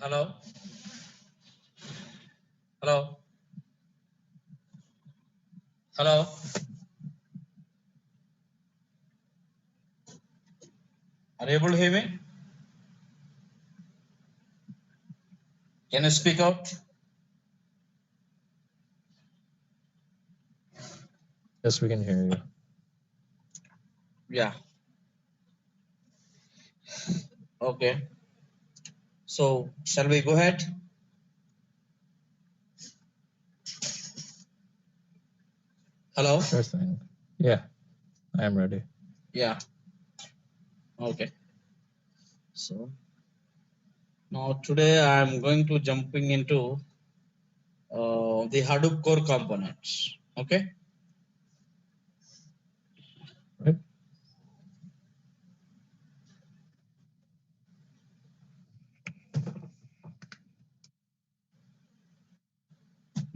Hello? Hello? Hello? Are you able to hear me? Can you speak out? Yes, we can hear you. Yeah. Okay. So, shall we go ahead? Hello? Sure thing. Yeah, I am ready. Yeah. Okay. So, now today I am going to jumping into the Hadoop core components. Okay. Right.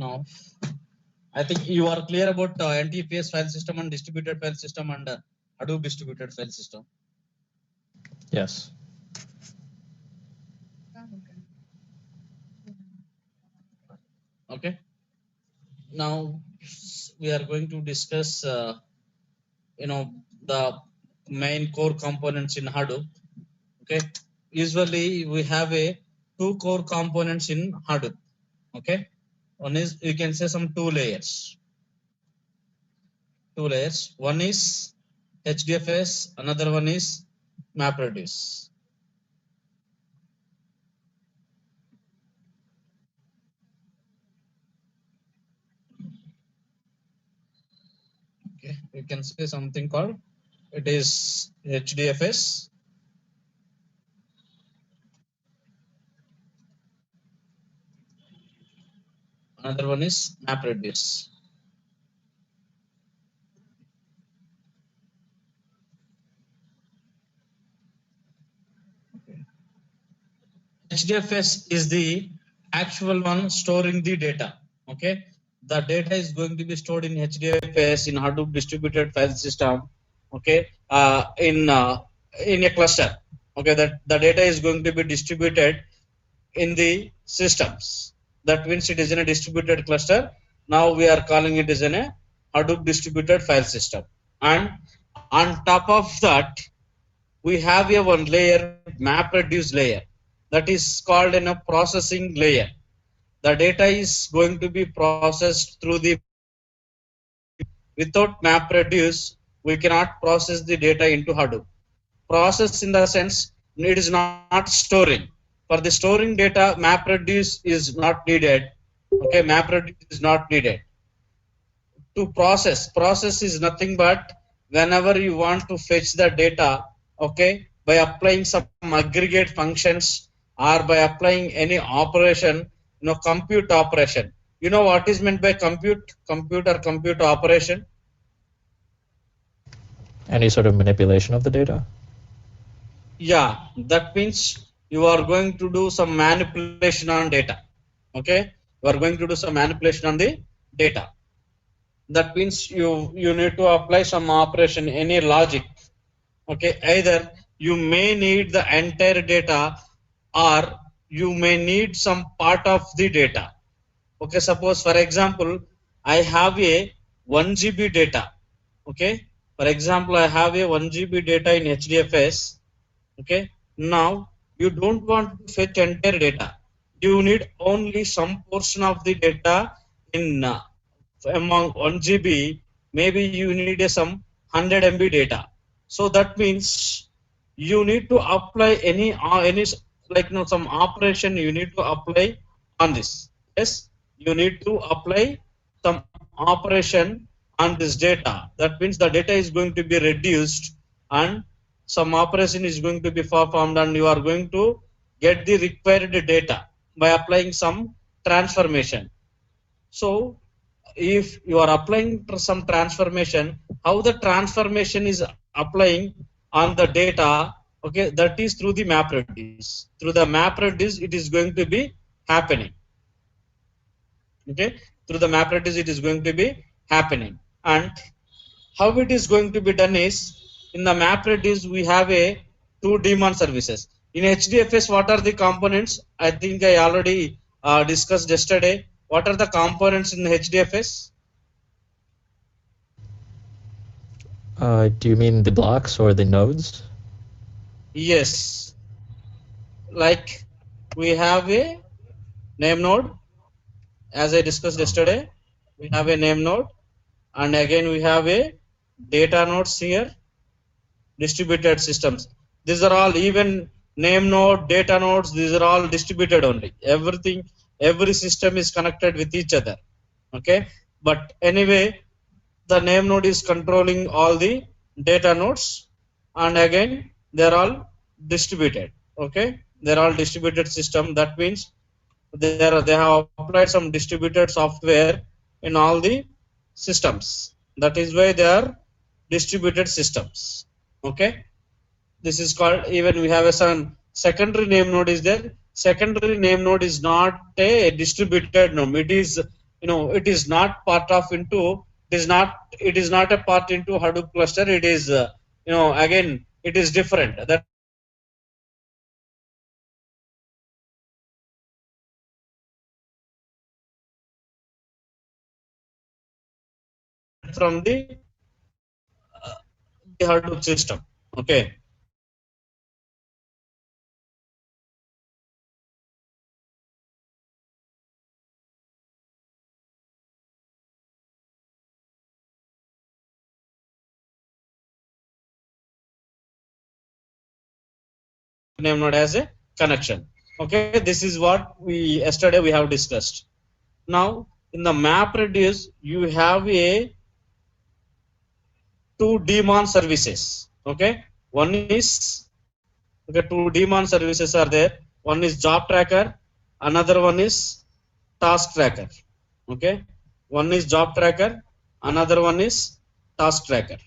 Now, I think you are clear about NTFS file system and distributed file system and Hadoop distributed file system. Yes. Okay. Now we are going to discuss, the main core components in Hadoop. Okay. Usually we have a two core components in Hadoop. Okay. One is, you can say, some two layers. One is HDFS, another one is MapReduce. Okay, you can say something called, it is HDFS. Another one is MapReduce. HDFS is the actual one storing the data. Okay, the data is going to be stored in HDFS, in Hadoop distributed file system. Okay, in a cluster. Okay, that the data is going to be distributed in the systems. That means it is in a distributed cluster. Now we are calling it as in a Hadoop distributed file system. And on top of that, we have a one layer, MapReduce layer, that is called in a processing layer. The data is going to be processed through the, without MapReduce, we cannot process the data into Hadoop. Process in the sense, it is not storing. For the storing data, MapReduce is not needed. Okay, MapReduce is not needed. To process is nothing but whenever you want to fetch the data, okay, by applying some aggregate functions or by applying any operation, compute operation. You know what is meant by compute or compute operation? Any sort of manipulation of the data? Yeah, that means you are going to do some manipulation on data. Okay, you are going to do some manipulation on the data. That means you need to apply some operation, any logic. Okay, either you may need the entire data or you may need some part of the data. Okay, suppose for example, I have a 1 GB data. Okay, for example, I have a 1 GB data in HDFS. Okay, now you don't want to fetch entire data. you need only some portion of the data in among 1 GB, maybe you need some 100 MB data. So that means you need to apply any like some operation you need to apply on this. Yes, you need to apply some operation on this data. That means the data is going to be reduced and some operation is going to be performed and you are going to get the required data by applying some transformation. So if you are applying some transformation, how the transformation is applying on the data, okay, that is through the MapReduce. Through the MapReduce, it is going to be happening. Okay, through the MapReduce, it is going to be happening. And how it is going to be done is, in the MapReduce, we have a two daemon services. In HDFS, what are the components? I think I already discussed yesterday. What are the components in HDFS? Do you mean the blocks or the nodes? Yes, like we have a name node, as I discussed yesterday. We have a name node, and again we have a data nodes here, distributed systems. These are all, even name node, data nodes, these are all distributed only. Everything, every system is connected with each other. Okay, but anyway, the name node is controlling all the data nodes, and again they're all distributed. Okay, they're all distributed system. That means they have applied some distributed software in all the systems. That is why they are distributed systems. Okay, this is called, even we have a secondary name node is there. Secondary name node is not a distributed node. It is, it is not part of into, it is not a part into Hadoop cluster. It is again it is different. That from the Hadoop system. Okay. Name node as a connection. Okay, this is what we yesterday we have discussed. Now in the MapReduce, you have a two daemon services. Okay, one is, okay, two daemon services are there. One is job tracker, another one is task tracker. Okay, one is job tracker, another one is task tracker.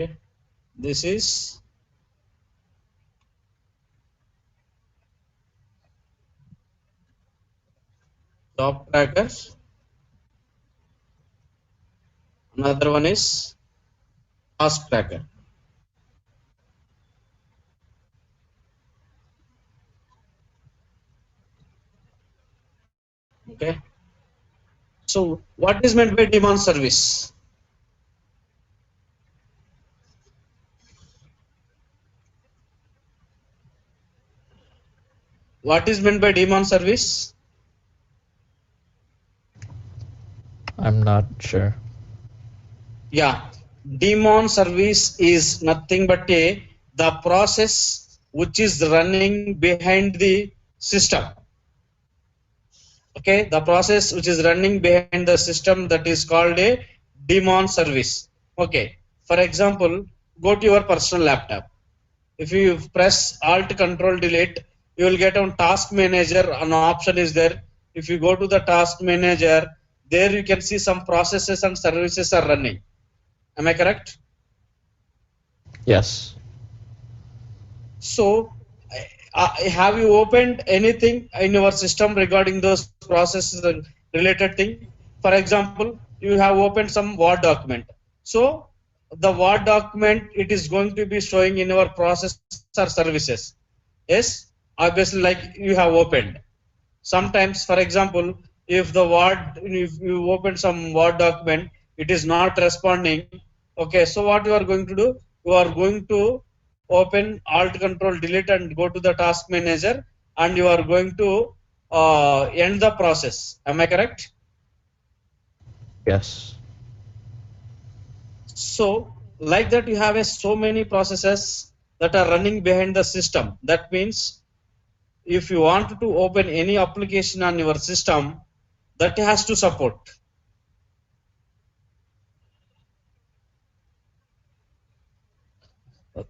Okay, this is job tracker, another one is task tracker. Okay, so what is meant by daemon service? What is meant by daemon service? I'm not sure. Yeah, daemon service is nothing but the process which is running behind the system. Okay, the process which is running behind the system, that is called a daemon service. Okay, for example, go to your personal laptop. If you press Alt Control Delete, you will get on Task Manager. An option is there. If you go to the Task Manager, there you can see some processes and services are running. Am I correct? Yes. So, have you opened anything in your system regarding those processes and related thing? For example, you have opened some Word document. So, the Word document, it is going to be showing in your process or services. Yes, obviously, like you have opened. Sometimes, for example, if you open some Word document, it is not responding. Okay, so what you are going to do? You are going to open Alt Control Delete and go to the task manager, and you are going to end the process. Am I correct? Yes. So like that, you have so many processes that are running behind the system. That means if you want to open any application on your system, that has to support.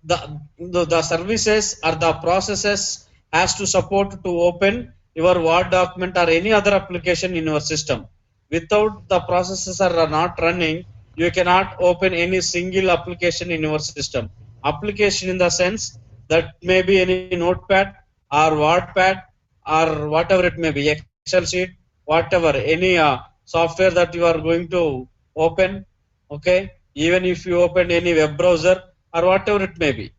The services or the processes has to support to open your Word document or any other application in your system. Without the processes are not running, you cannot open any single application in your system. Application in the sense that may be any notepad or wordpad or whatever it may be, Excel sheet, whatever, any software that you are going to open, okay, even if you open any web browser or whatever it may be,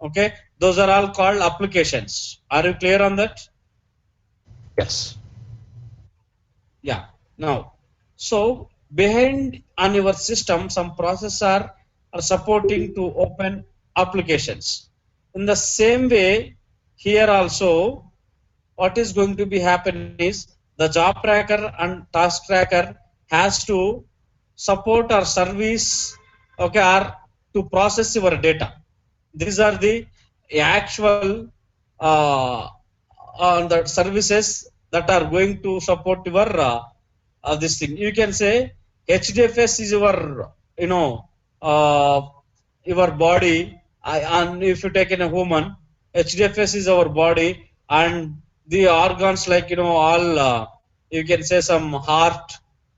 okay, those are all called applications. Are you clear on that? Yes. Yeah. Now, so behind on your system, some processes are supporting to open applications. In the same way, here also, what is going to be happen is the job tracker and task tracker has to support or service, okay, or to process your data. These are the actual the services that are going to support your this thing. You can say HDFS is your, you know, uh, your body, and if you take in a human, HDFS is our body, and the organs like, you know, all you can say some heart,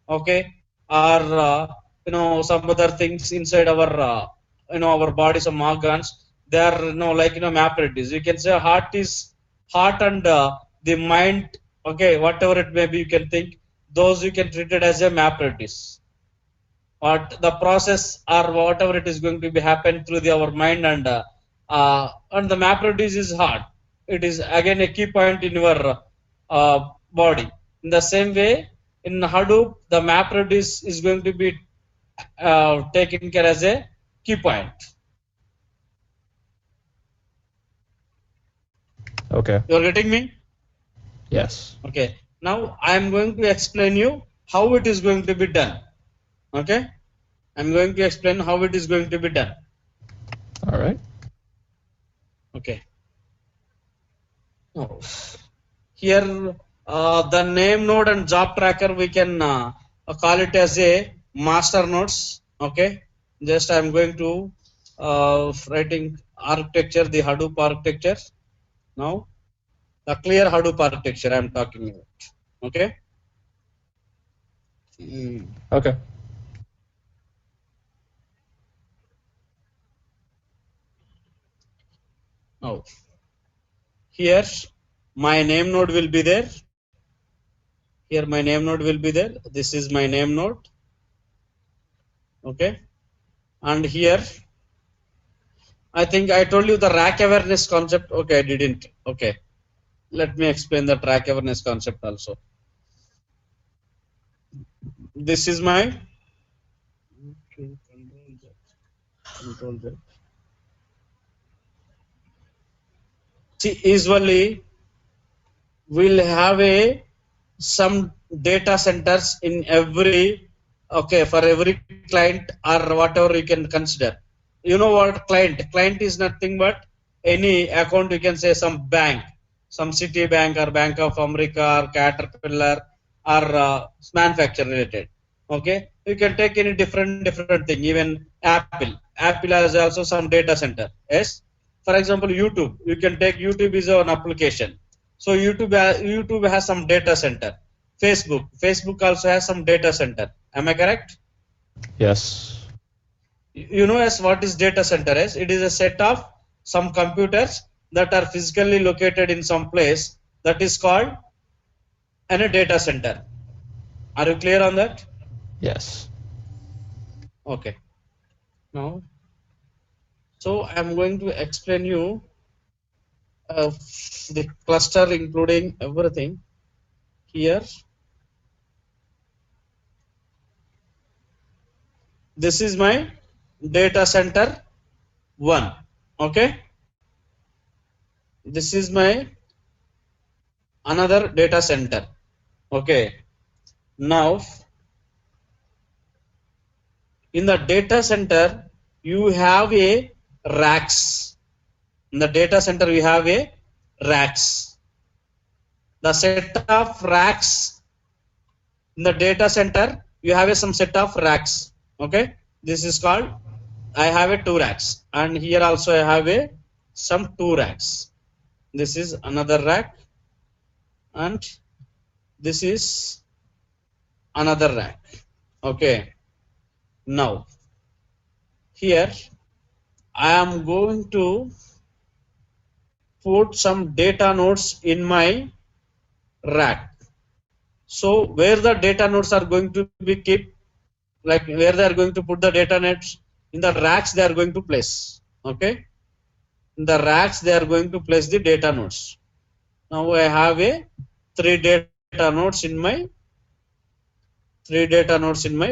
okay, or you know, some other things inside our you know, our body, some organs, they are, you know, like, you know, mapped. You can say heart is heart, and the mind, okay, whatever it may be, you can think those you can treat it as a mapped. What the process or whatever it is going to be happen through our mind, and the mapped is heart. It is again a key point in your body. In the same way, in Hadoop, the mapped is going to be taken care as a key point. Okay. You are getting me? Yes. Okay. Now I am going to explain you how it is going to be done. Okay. I'm going to explain how it is going to be done. All right. Okay. Now, here the name node and job tracker, we can call it as a master nodes. Okay. Just I'm going to writing architecture, the Hadoop architecture. Now the clear Hadoop architecture I'm talking about. Okay. Okay. Now here my name node will be there. Here my name node will be there. This is my name node. Okay. And here I think I told you the rack awareness concept. Okay, I didn't. Okay. Let me explain the rack awareness concept also. This is my control Z. See, usually we'll have some data centers in every, okay, for every client or whatever you can consider. You know what client is nothing but any account, you can say some bank, some Citibank or Bank of America or Caterpillar or manufacturer related. Okay, you can take any different thing, even Apple has also some data center. Yes, for example, YouTube, you can take YouTube is an application. So YouTube has some data center. Facebook also has some data center. Am I correct? Yes. You know as what is data center is? It is a set of some computers that are physically located in some place that is called a data center. Are you clear on that? Yes. Okay. Now, so I'm going to explain you the cluster including everything here. This is my data center 1. Okay. This is my another data center. Okay. Now in the data center you have a racks. In the data center we have a racks. The set of racks in the data center you have a some set of racks. Okay, this is called, I have a 2 racks, and here also I have a some 2 racks. This is another rack, and this is another rack. Okay, now here I am going to put some data nodes in my rack. So where the data nodes are going to be kept, like where they are going to put the data nets, in the racks they are going to place. Okay, in the racks they are going to place the data nodes. Now I have a 3 data nodes in my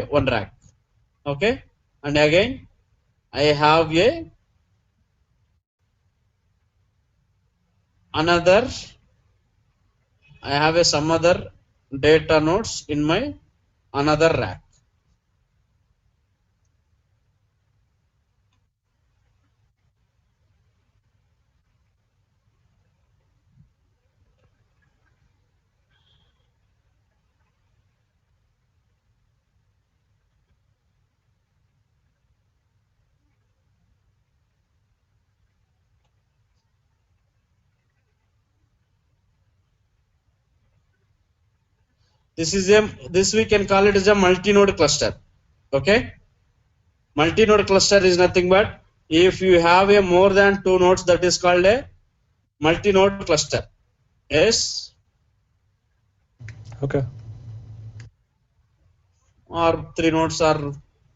1 rack. Okay, and again I have a another, I have a some other data nodes in my another rack. This we can call it as a multi-node cluster. Okay, multi-node cluster is nothing but if you have a more than 2 nodes, that is called a multi-node cluster. Yes, Okay. or 3 nodes or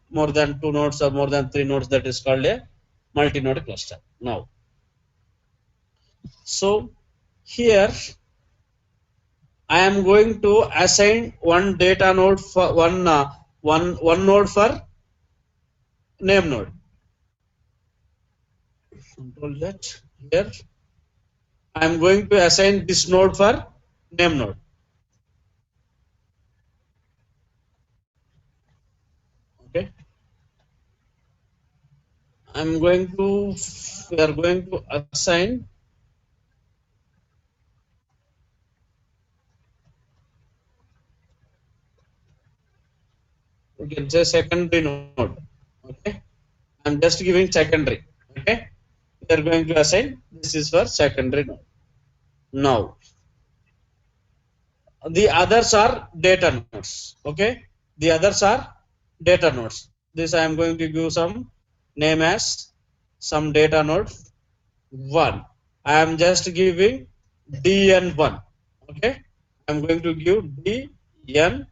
more than 2 nodes or more than 3 nodes, that is called a multi-node cluster. Now, so here I am going to assign one data node for one node for name node. Control that. Here I am going to assign this node for name node. Okay, I'm going to, we are going to assign we can say secondary node. Okay, I'm just giving secondary. Okay, we are going to assign this is for secondary node. Now the others are data nodes. Okay, the others are data nodes. This I am going to give some name as some data node 1. I am just giving dn1. Okay, I am going to give dn1.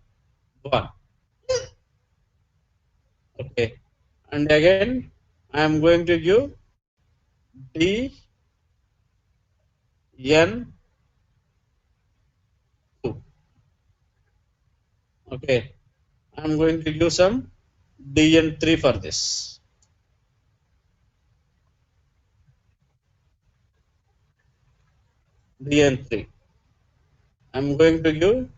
Okay, and again I am going to give dn2. Okay, I am going to give some dn3 for this. dn3. I am going to give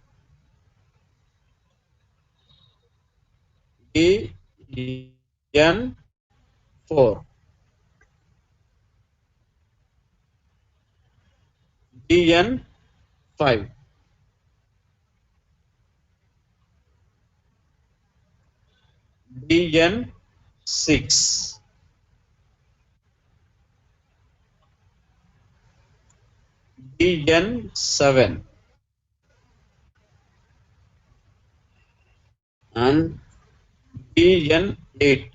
dn4, dn5, dn6, dn7, and dn8,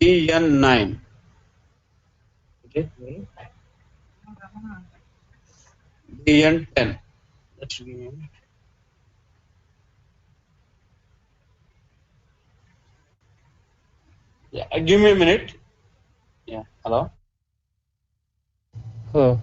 dn9. Okay, dn10. Let's give me. Yeah, give me a minute. Yeah, hello. Hello.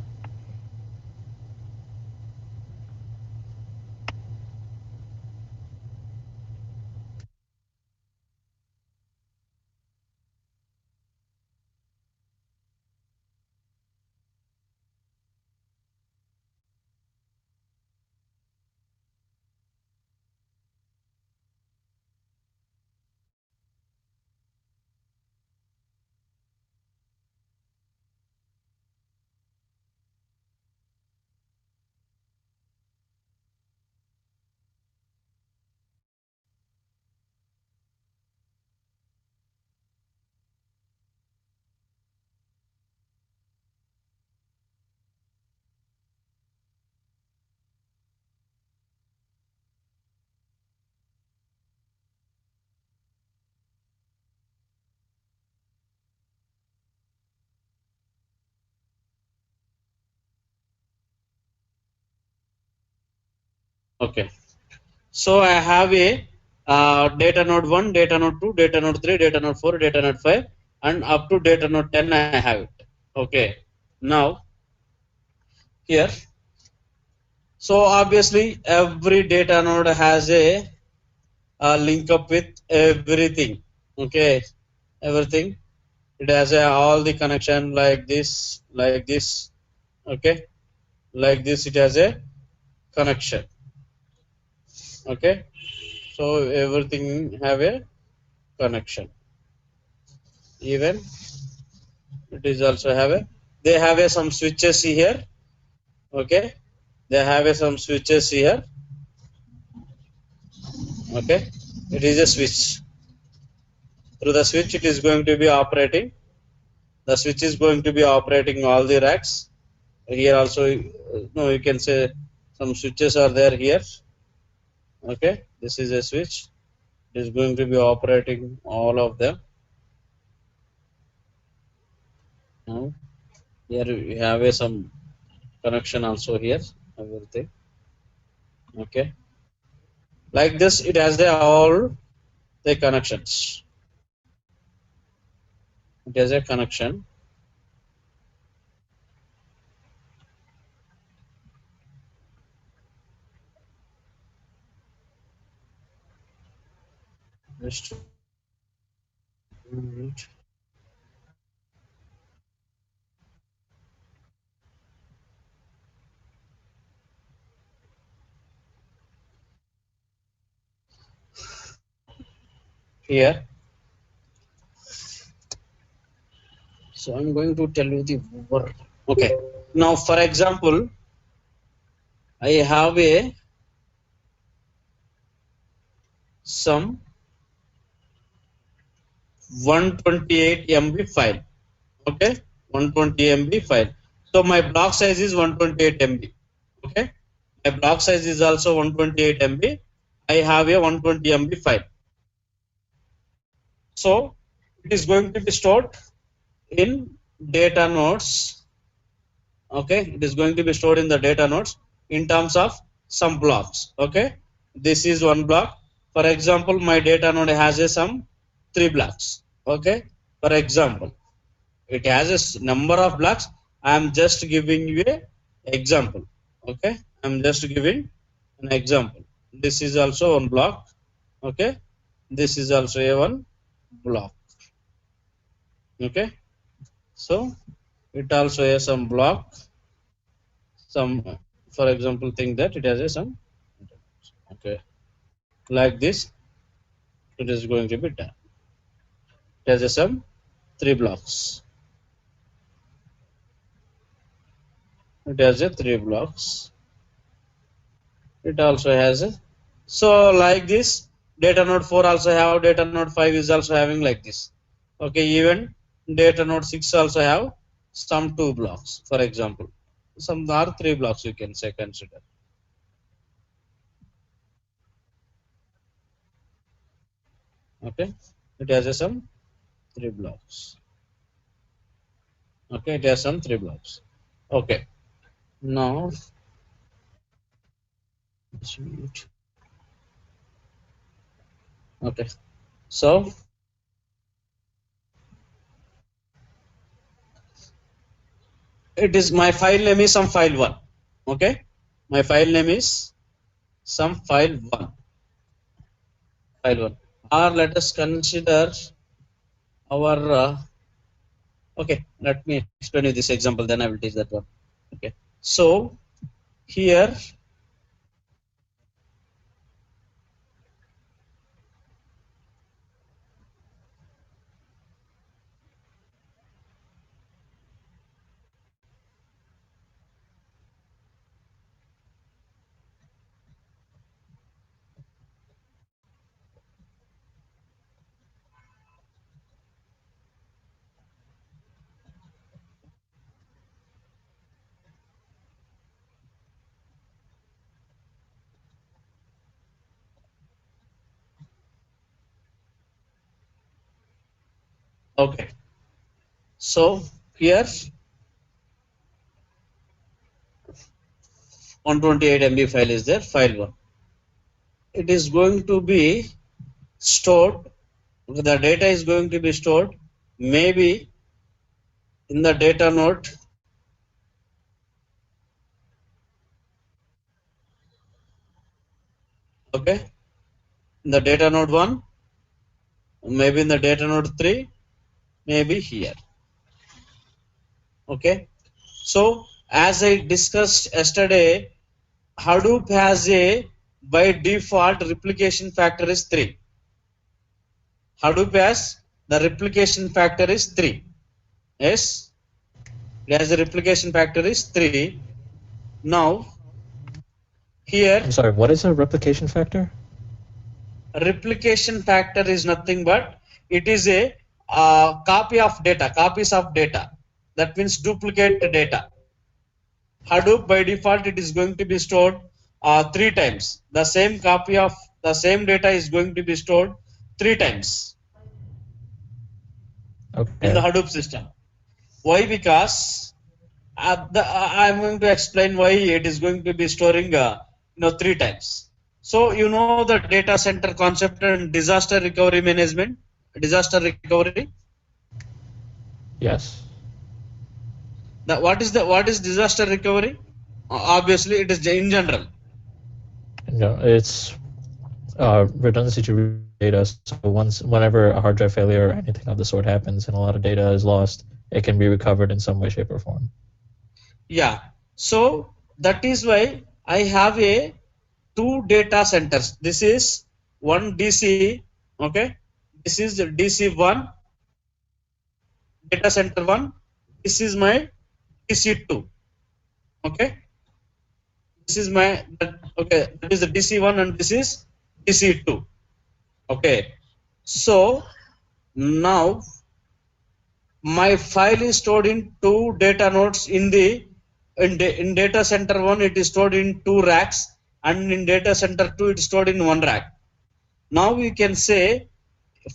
Okay. So I have a data node 1, data node 2, data node 3, data node 4, data node 5, and up to data node 10 I have it. Okay. Now here, so obviously every data node has a link up with everything. Okay, everything. It has all the connection like this, like this. Okay, like this. It has a connection. Okay, so everything have a connection. Even it is also have a. They have a some switches here. Okay, they have a some switches here. Okay, it is a switch. Through the switch, it is going to be operating. The switch is going to be operating all the racks. Here also, no, you can say some switches are there here. Okay, this is a switch. It is going to be operating all of them. Now, here we have a some connection also here. Everything. Okay, like this, it has the all the connections. It has a connection. Just a minute. Here. So I'm going to tell you the word. Okay. Now, for example, I have a some 128 MB file. Okay, 120 MB file. So my block size is 128 MB. Okay, my block size is also 128 MB. I have a 120 MB file. So it is going to be stored in data nodes. Okay, it is going to be stored in the data nodes in terms of some blocks. Okay, this is one block. For example, my data node has a some 3 blocks. Okay, for example, it has a number of blocks. I am just giving you a example. Okay, I am just giving an example. This is also one block. Okay, this is also a one block. Okay, so it also has some block. Some, for example, think that it has a some. Okay, like this, it is going to be done. It has a some 3 blocks. It has a 3 blocks. It also has a, so like this data node 4 also have, data node 5 is also having like this. Okay, even data node 6 also have some 2 blocks, for example. Some are 3 blocks, you can say, consider. Okay, it has a some 3 blocks. Okay, it has some 3 blocks. Okay, now okay, so it is, my file name is some file 1. Okay, my file name is some file 1. File 1, or let us consider our okay, let me explain you this example, then I will teach that one. Okay, so here okay, so here 128 MB file is there, file 1. it is going to be stored, the data is going to be stored maybe in the data node okay, in the data node 1, maybe in the data node 3, maybe here. Okay, so as I discussed yesterday, Hadoop has a by default replication factor is 3. Hadoop has the replication factor is 3. Yes, it has a replication factor is 3. Now here I'm sorry, what is a replication factor? replication factor is nothing but it is a copies of data. That means duplicate data. Hadoop by default it is going to be stored 3 times. The same copy of the same data is going to be stored 3 times in the Okay. Hadoop system. Why? Because I'm going to explain why it is going to be storing 3 times. So you know the data center concept and disaster recovery management, disaster recovery. Yes. What is disaster recovery? Obviously, it is in general. No, it's redundancy to data. So whenever a hard drive failure or anything of the sort happens and a lot of data is lost, it can be recovered in some way, shape, or form. Yeah. So that is why I have a 2 data centers. This is one DC. Okay. This is the DC1 data center 1. This is my DC2. Okay. This is my okay. That is the DC1 and this is DC2. Okay. So now my file is stored in 2 data nodes in data center 1 it is stored in 2 racks and in data center 2 it is stored in 1 rack. Now we can say,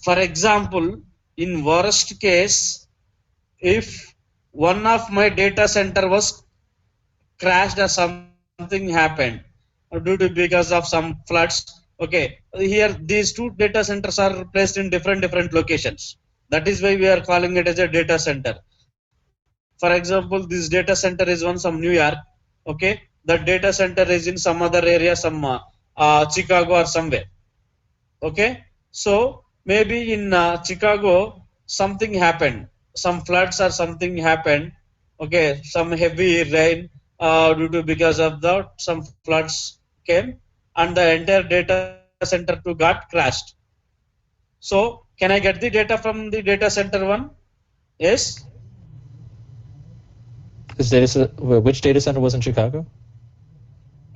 for example, in worst case, if one of my data center was crashed or something happened due to because of some floods, okay, here these 2 data centers are placed in different locations. That is why we are calling it as a data center. For example, this data center is on some New York. Okay, the data center is in some other area, some Chicago or somewhere. Okay, so maybe in Chicago something happened, some floods or something happened. Okay, some heavy rain due to because of the some floods came and the entire data center too got crashed. So can I get the data from the data center 1? Yes. Which data center was in Chicago?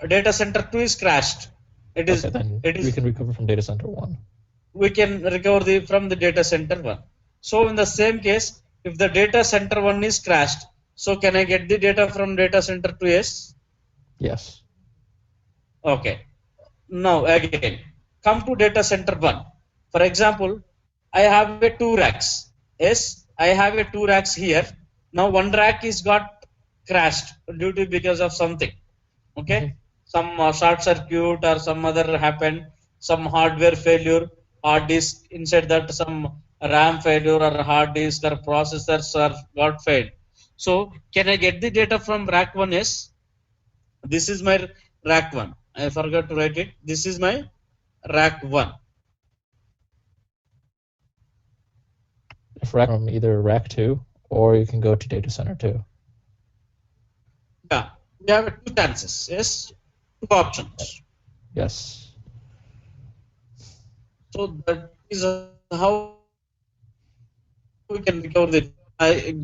Data center 2 is crashed. Okay, then It we is can recover from data center 1. we can recover from the data center 1. So in the same case, if the data center 1 is crashed, so can I get the data from data center 2? Yes. Yes. Okay. Now again, come to data center 1. For example, I have a 2 racks. Yes, I have a 2 racks here. Now one rack is got crashed due to because of something. Okay, some short circuit or some other happened, some hardware failure, hard disk inside that some RAM failure or hard disk or processors are got failed. So can I get the data from rack 1? Yes, this is my rack 1. I forgot to write it. This is my rack 1. If rack from either rack 2 or you can go to data center 2. Yeah, we have 2 chances. Yes, 2 options. Yes. So that is how we can recover the.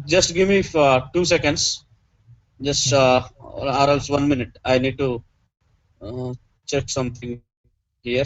Just give me 2 seconds. Just or else 1 minute. I need to check something here.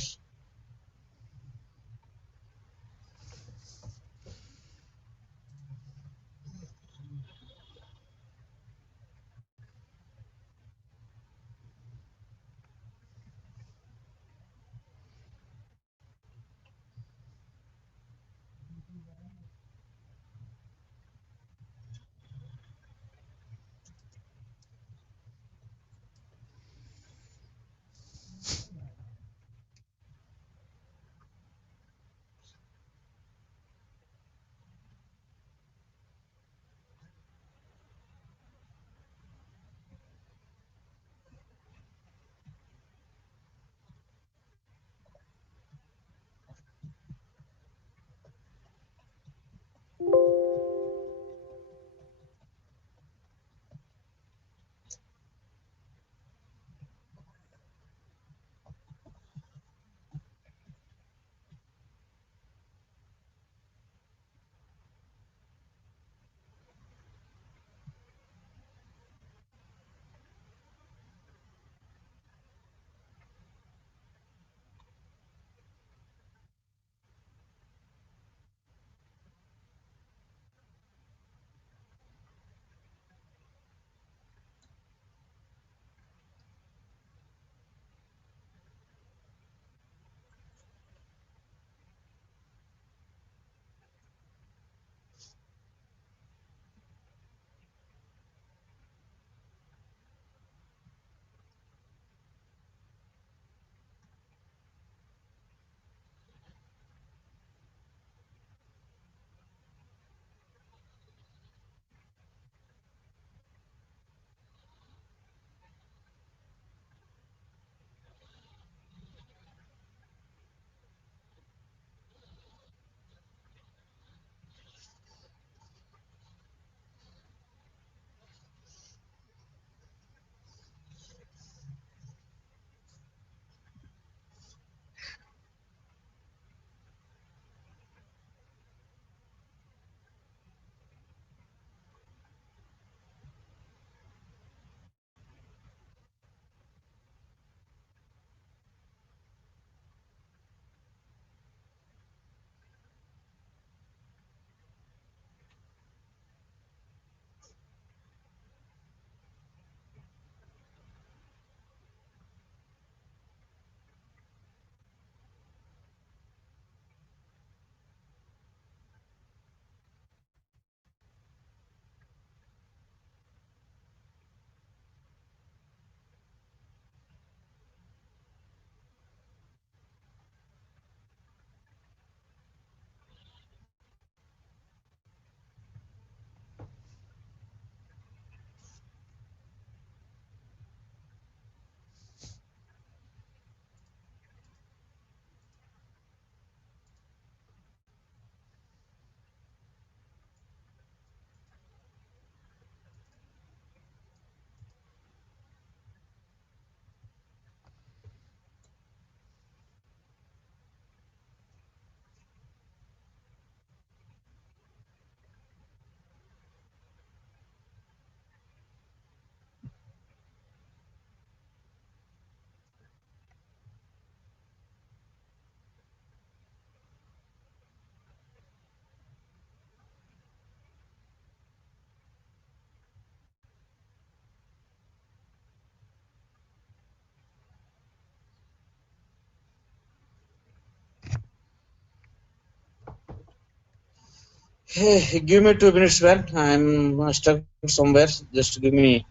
Hey, give me 2 minutes, man. I'm stuck somewhere. Just give me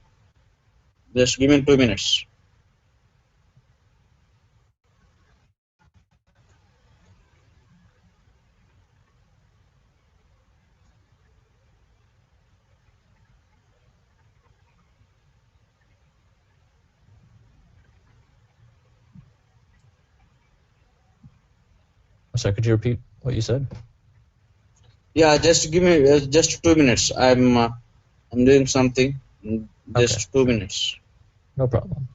2 minutes. So could you repeat what you said? Yeah, just give me just 2 minutes. I'm doing something. Okay, Just 2 minutes. no problem.